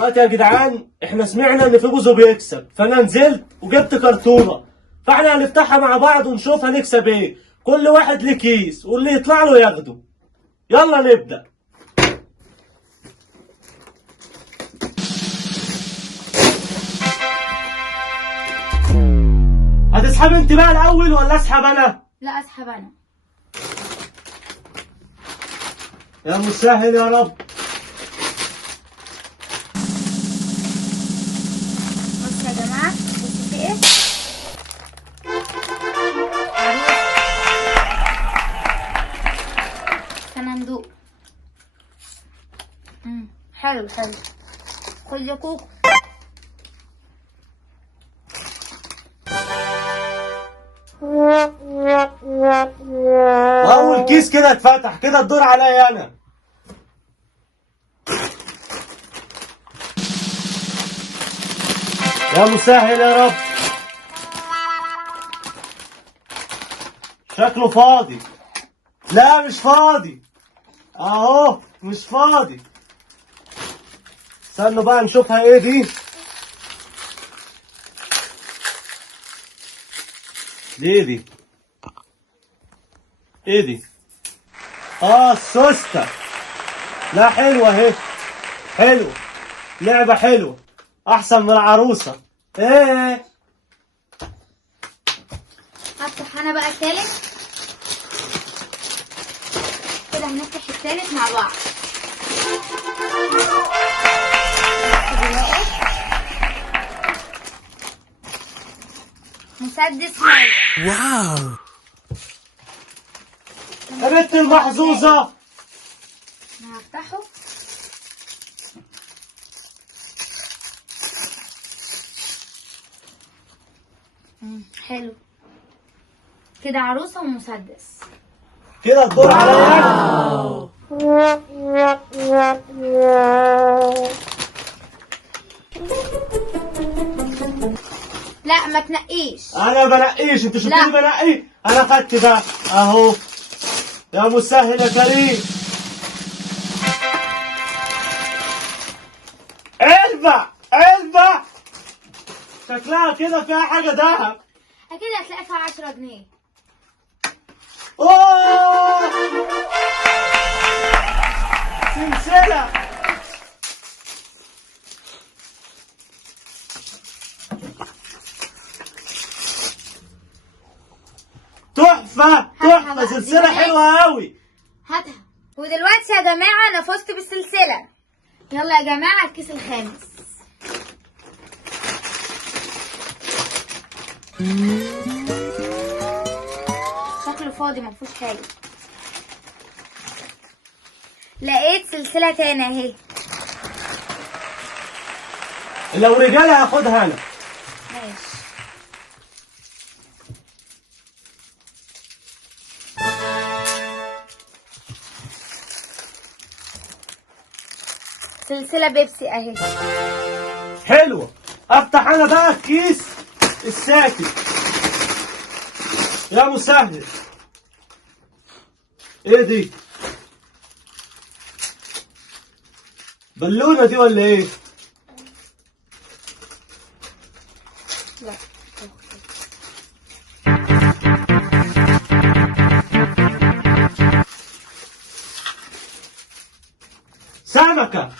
دلوقتي يا جدعان احنا سمعنا ان في بوزو بيكسب، فانا نزلت وجبت كرتونه، فاحنا هنفتحها مع بعض ونشوف هنكسب ايه. كل واحد ليه كيس واللي يطلع له ياخده. يلا نبدا. هتسحب انت بقى الاول ولا اسحب انا؟ لا اسحب انا. يا مسهل يا رب. بصوا يا جماعه، بصوا في ايه؟ صندوق. حلو حلو. خد يا كوكو. اول كيس كده اتفتح، كده الدور عليا انا. يا مسهل يا رب. شكله فاضي. لا مش فاضي، اهو مش فاضي. استنوا بقى نشوفها ايه دي. دي ايه دي؟ السوستة. لا حلوة اهي، حلوة، لعبة حلوة، احسن من العروسة. ايه هفتح انا بقى التالت كده، هنفتح التالت مع بعض. مسدس ميه. واو يا بنت المحظوظة. انا هفتحه. حلو كده، عروسة ومسدس. كده الدور عليا. لا ما تنقيش. انا بنقيش، انت شفتني لا. بنقي. انا خدت ده اهو. يا مسهل يا كريم. علبة شكلها كده فيها حاجة دهب. اكيد هتلاقي فيها 10 جنيه. اوه سلسلة. تحفة سلسلة حلوة أوي. هاتها. ودلوقتي يا جماعة أنا فزت بالسلسلة. يلا يا جماعة الكيس الخامس. شكله فاضي مفيهوش حاجة. لقيت سلسلة تاني اهي. لو رجالة هاخدها أنا. ماشي. سلسلة بيبسي اهي. حلوة. أفتح أنا بقى الكيس الساكت. يا مسهل. إيه دي؟ بالونة دي ولا إيه؟ لا. سمكة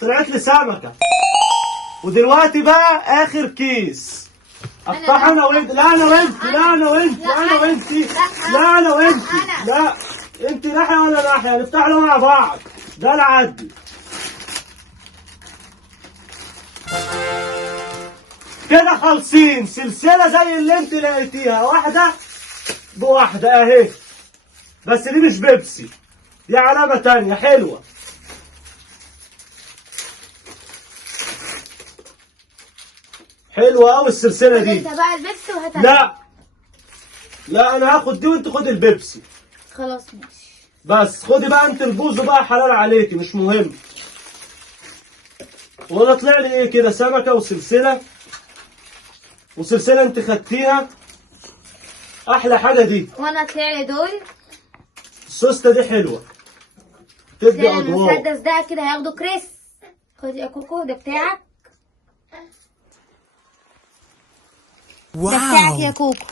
طلعت لي سمكة. ودلوقتي بقى آخر كيس. افتح أنا وأنت. لا أنا وأنت. لا أنا وأنت. لا أنا وأنت. لا أنا وأنت. لا أنت ناحية ولا ناحية، نفتح له مع بعض. ده العدل. كده خالصين. سلسلة زي اللي أنت لقيتيها، واحدة بواحدة أهي. بس دي مش بيبسي، دي علامة تانية حلوة. حلوة أوي السلسلة دي. انت بقى البيبسي وهاتها. لا أنا هاخد دي وأنت خد البيبسي. خلاص ماشي. بس خدي بقى أنت البوز بقى، حلال عليكي مش مهم. وأنا طلع لي إيه كده؟ سمكة وسلسلة أنت خدتيها. أحلى حاجة دي. وانا طلع لي دول. السوستة دي حلوة، تدي أضواء. المسدس ده كده هياخده كريس. خد يا كوكو، ده بتاعك. ده بتاعك يا كوكو.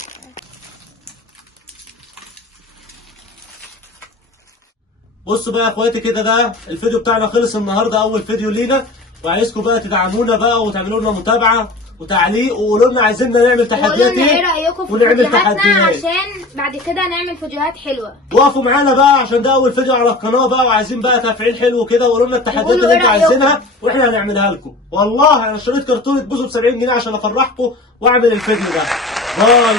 بصوا بقى يا اخواتي كده، ده الفيديو بتاعنا خلص النهارده، اول فيديو لينا، وعايزكم بقى تدعمونا بقى وتعملوا لنا متابعه وتعليق، وقولوا لنا عايزيننا نعمل وقولوا تحديات لنا ايه ايه، رايكم في ونعمل فيديوهاتنا تحديات. عشان بعد كده نعمل فيديوهات حلوه. وقفوا معانا بقى عشان ده اول فيديو على القناه بقى، وعايزين بقى تفعيل حلو كده، وقولوا لنا التحديات وقولوا اللي ايه انتوا رأيكم. عايزينها واحنا هنعملها لكم. والله انا اشتريت كرتونه بوزو ب 70 جنيه عشان افرحكم واعمل الفيديو ده. باي.